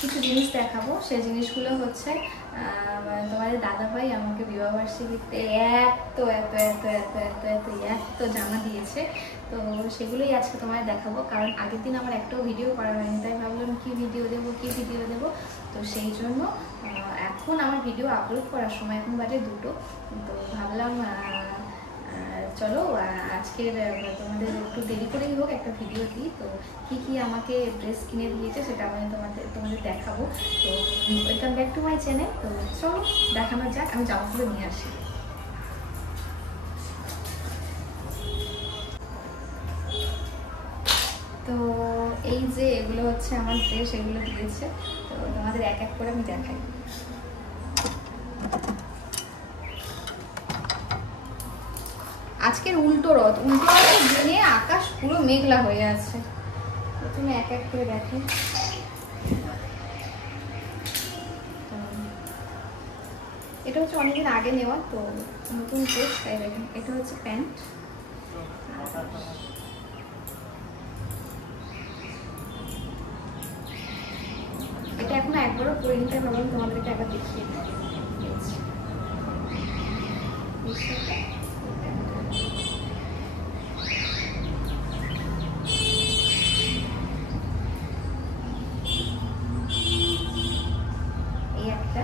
কিছু জিনিস দেখাবো, সেই জিনিসগুলো হচ্ছে তোমাদের দাদাভাই আমাকে বিবাহবার্ষিকীতে এত এত এত এত এত এত এত জামা দিয়েছে। তো সেগুলোই আজকে তোমায় দেখাবো, কারণ আগের দিন আমার একটাও ভিডিও করা হয়নি, তাই ভাবলাম কি ভিডিও দেবো কি ভিডিও দেবো। তো সেই জন্য এখন আমার ভিডিও আপলোড করার সময় এখন বাজে 2টো, তো ভাবলাম চলো আজকের তোমাদের একটু দেরি করেই হোক একটা ভিডিও দিই। তো কি কি আমাকে ড্রেস কিনে দিয়েছে সেটা আমি তোমাদের দেখাবো। তো welcome back to my channel. তো চলো দেখানো যাক, আমি জামাগুলো নিয়ে আসি। তো এই যে এগুলো হচ্ছে আমার ড্রেস, এগুলো দিয়েছে। তো তোমাদের এক এক করে আমি দেখাই। আজকের উল্টো রথ দিনে আকাশ পুরো মেঘলা হয়ে আছে। প্রথমে এক এক করে দেখো। এটা হচ্ছে অনেকদিন আগে নেওয়া, তো নতুন ড্রেস, তাই দেখেন। এটা হচ্ছে প্যান্ট, এটা এখনো একবারও পরে নিতে ভাবলাম তোমাদেরকে একবার দেখিয়ে দিই। এই একটা,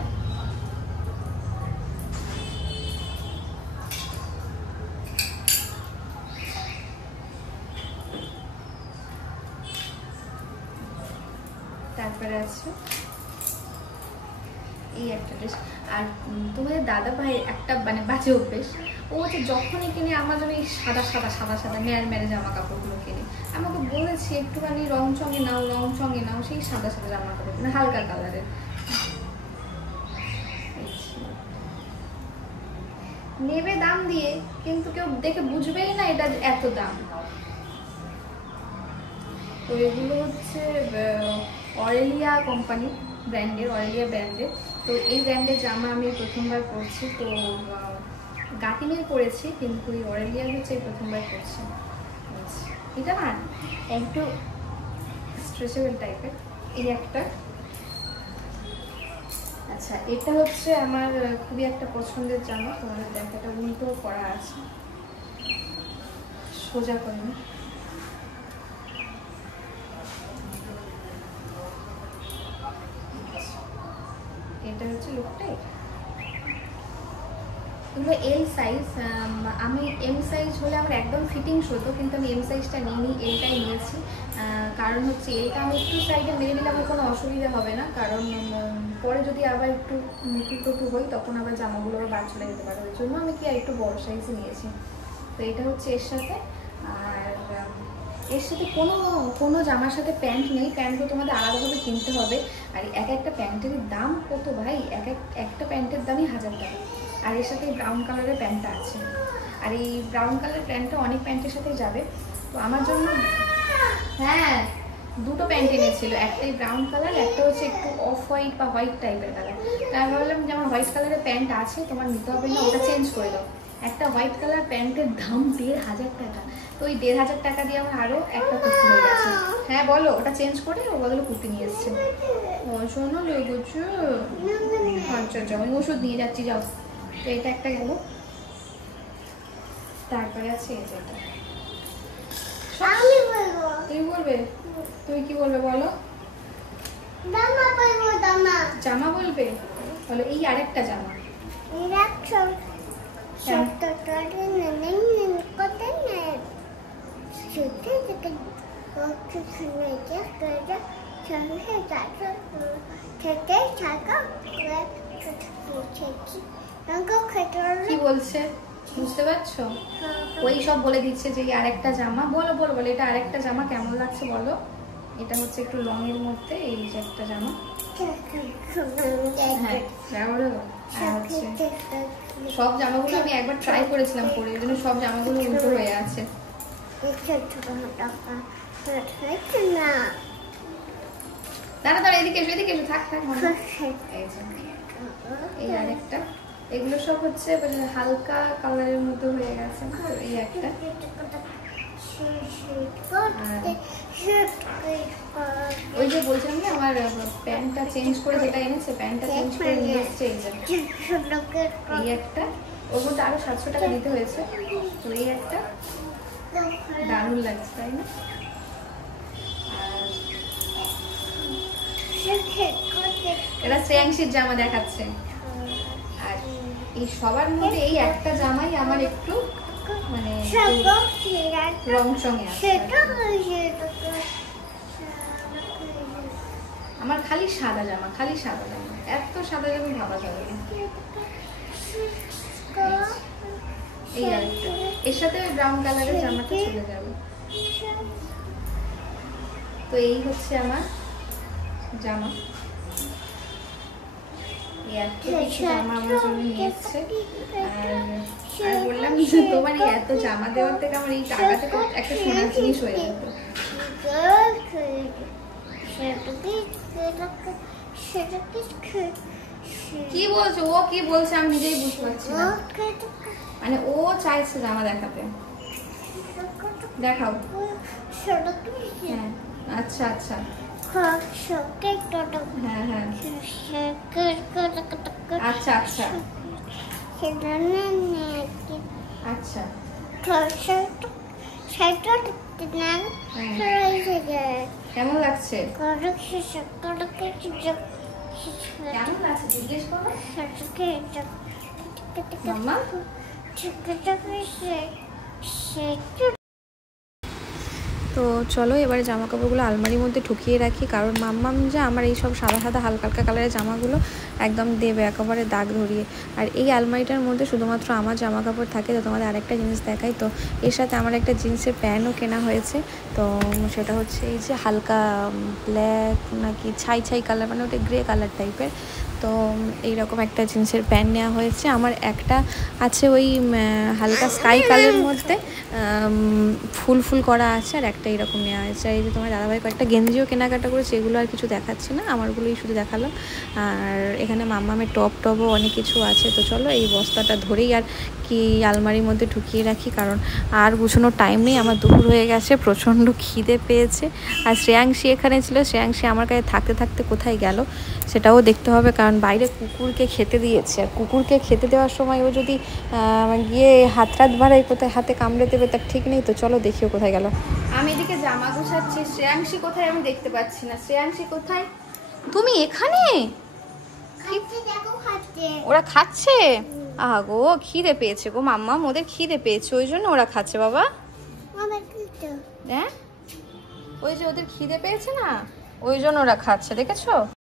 তারপরে আছে এই একটা ড্রেস। আর তোমাদের দাদা ভাই একটা মানে বাজে অভ্যেস, ও হচ্ছে যখনই কিনে আমার জন্য এই সাদা সাদা সাদা সাদা মেয়ার মেরে জামা কাপড়গুলো কিনে। আমাকে বলেছি একটুখানি রং চঙে নাও, সেই সাদা সাদা জামা কাপড় মানে হালকা কালারের নেবে দাম দিয়ে, কিন্তু কেউ দেখে বুঝবেই না এটা এত দাম। তো এগুলো হচ্ছে অরেলিয়া কোম্পানি ব্র্যান্ডের, অরেলিয়া ব্র্যান্ডের। তো এই ব্র্যান্ডের জামা আমি প্রথমবার পরছি। তো গাটিনের পরেছি, কিন্তু এই অরেলিয়া হচ্ছে এই প্রথমবার পরছি। এটা না একটু স্ট্রেচেবল টাইপের। এই একটা, আচ্ছা এটা হচ্ছে আমার খুবই একটা পছন্দের জামা। তোমাদের দেখাটা উল্টো করা আছে, সোজা করে না। এটা হচ্ছে লুকটা। এগুলো এল সাইজ, আমি এম সাইজ হলে আমার একদম ফিটিংস হতো, কিন্তু আমি এম সাইজটা নিইনি, এলটাই নিয়েছি। কারণ হচ্ছে এলটা আমি একটু সাইডে মেরে নিলে আমার কোনো অসুবিধা হবে না, কারণ পরে যদি আবার একটু টুটু হই তখন আবার জামাগুলো আবার বার চলে যেতে পারে, ওই জন্য আমি কি একটু বড় সাইজে নিয়েছি। তো এটা হচ্ছে এর সাথে। আর এর সাথে কোনো জামার সাথে প্যান্ট নেই, প্যান্টও তোমাদের আলাদাভাবে কিনতে হবে। আর এক একটা প্যান্টের দাম কত ভাই, একটা প্যান্টের দামই 1000 টাকা। আর এর সাথে ব্রাউন কালারের প্যান্টটা আছে, আর এই ব্রাউন কালারের প্যান্টটা অনেক প্যান্টের সাথে যাবে। তো আমার জন্য হ্যাঁ 2টো প্যান্ট এনেছিল, একটাই ব্রাউন কালার, একটা হচ্ছে একটু অফ হোয়াইট বা হোয়াইট টাইপের কালার। তাই ভাবলাম যে আমার হোয়াইট কালারের প্যান্ট আছে, তোমার নিতে হবে না, ওটা চেঞ্জ করে দাও। একটা হোয়াইট কালার প্যান্টের দাম 1500 টাকা। তো ওই 1500 টাকা দিয়ে আমার আরও একটা কুর্তি হয়ে গেছে। হ্যাঁ বলো, ওটা চেঞ্জ করে ও বদলে কুর্তি নিয়ে এসছে। ও শোনো লেগেছো, আচ্ছা আচ্ছা আমি ওষুধ নিয়ে যাচ্ছি, যাও। তো এটা একটা গেল, তারপরে আছে এটা। তুই বলবে, তুই কি বলবে বলো? জামা বলবে, বলো। এই আরেকটা জামা, কি বলছে বুঝতে পারছো? ওই সব বলে দিচ্ছে যে আরেকটা জামা। বলো বলো বলো, এটা আরেকটা জামা কেমন লাগছে বলো? এটা হচ্ছে একটু লং এর মধ্যে, এই যে একটা জামা। হ্যাঁ বলো। সব জামাগুলো আমি একবার ট্রাই করেছিলাম পরে, এই জন্য সব জামাগুলো উল্টো হয়ে আছে। দাঁড়া দাঁড়া, এদিকে এসো, এদিকে এসো, থাক থাক। এই আরেকটা, এগুলো সব হচ্ছে হালকা কালারের মতো হয়ে গেছে। এই একটা ওই যে বলছিলাম যে আমার প্যান্টটা চেঞ্জ করে যেটা এনেছে, প্যান্টটা চেঞ্জ করে নিয়ে এসছে। এই একটা, ওর মধ্যে আরো 700 টাকা দিতে হয়েছে। তো এই একটা দারুণ লাগছে, তাই না? এটা শ্রেয়াংশীর জামা দেখাচ্ছে। আর এই সবার মধ্যে এই একটা জামাই আমার একটু মানে রং সঙ্গে আছে। আমার খালি সাদা জামা, খালি সাদা জামা, এত সাদা জামা ভাবা যাবে না। এই আরেকটা, এর সাথে ব্রাউন কালারের জামাটা চলে যাবে। তো এই হচ্ছে আমার জামা। এত কিছু জামা আমার জন্য নিয়ে এসছে। আর বললাম যে তোমার এই এত জামা দেওয়ার থেকে আমার এই টাকাতে একটা সোনার জিনিস হয়ে যেত। কি বলছো? ও কি বলছে আমি নিজেই বুঝতে পারছি না। মানে ও চাইছে জামা দেখাতে। দেখাও। হ্যাঁ, আচ্ছা আচ্ছা, হ্যাঁ হ্যাঁ, আচ্ছা আচ্ছা আচ্ছা, কেমন লাগছে? কেমন লাগছে জিজ্ঞেস করো মাম্মা। তো চলো এবারে জামা কাপড়গুলো আলমারির মধ্যে ঢুকিয়ে রাখি, কারণ মাম্মাম যে আমার এই সব সাদা সাদা হালকা হালকা কালারের জামাগুলো একদম দেবে একেবারে দাগ ধরিয়ে। আর এই আলমারিটার মধ্যে শুধুমাত্র আমার জামা কাপড় থাকে। তো তোমাদের আরেকটা জিনিস দেখাই, তো এর সাথে আমার একটা জিন্সের প্যান্টও কেনা হয়েছে। তো সেটা হচ্ছে এই যে হালকা ব্ল্যাক নাকি ছাই ছাই কালার, মানে ওটা গ্রে কালার টাইপের। তো এইরকম একটা জিন্সের প্যান্ট নেওয়া হয়েছে। আমার একটা আছে ওই হালকা স্কাই কালারের মধ্যে ফুল ফুল করা আছে, আর একটা এরকম নেওয়া হয়েছে। এই যে তোমার দাদাভাই কয়েকটা গেঞ্জিও কেনাকাটা করেছে, এগুলো আর কিছু দেখাচ্ছি না, আমারগুলোই শুধু দেখালো। আর এখানে মাম্মামের টপও অনেক কিছু আছে। তো চলো এই বস্তাটা ধরেই আর কি আলমারির মধ্যে ঢুকিয়ে রাখি, কারণ আর গুছানোর টাইম নেই। আমার দুপুর হয়ে গেছে, প্রচণ্ড খিদে পেয়েছে। আর শ্রেয়াংশী এখানে ছিল, শ্রেয়াংশী আমার কাছে থাকতে থাকতে কোথায় গেল সেটাও দেখতে হবে, কারণ বাইরে কুকুরকে খেতে দিয়েছে। আর কুকুরকে খেতে দেওয়ার সময় ও যদি গিয়ে হাত বাড়ায় কোথায় হাতে কামড়ে দেবে তার ঠিক নেই। তো চলো দেখিও কোথায় গেল। আমি এদিকে জামা গুছাচ্ছি, শ্রেয়াংশী কোথায় আমি দেখতে পাচ্ছি না। শ্রেয়াংশী কোথায়? তুমি এখানে? ওরা খাচ্ছে? আহা গো, খিদে পেয়েছে গো মাম্মা, ওদের খিদে পেয়েছে, ওই জন্য ওরা খাচ্ছে বাবা। হ্যাঁ, ওই যে ওদের খিদে পেয়েছে না, ওই জন্য ওরা খাচ্ছে, দেখেছো?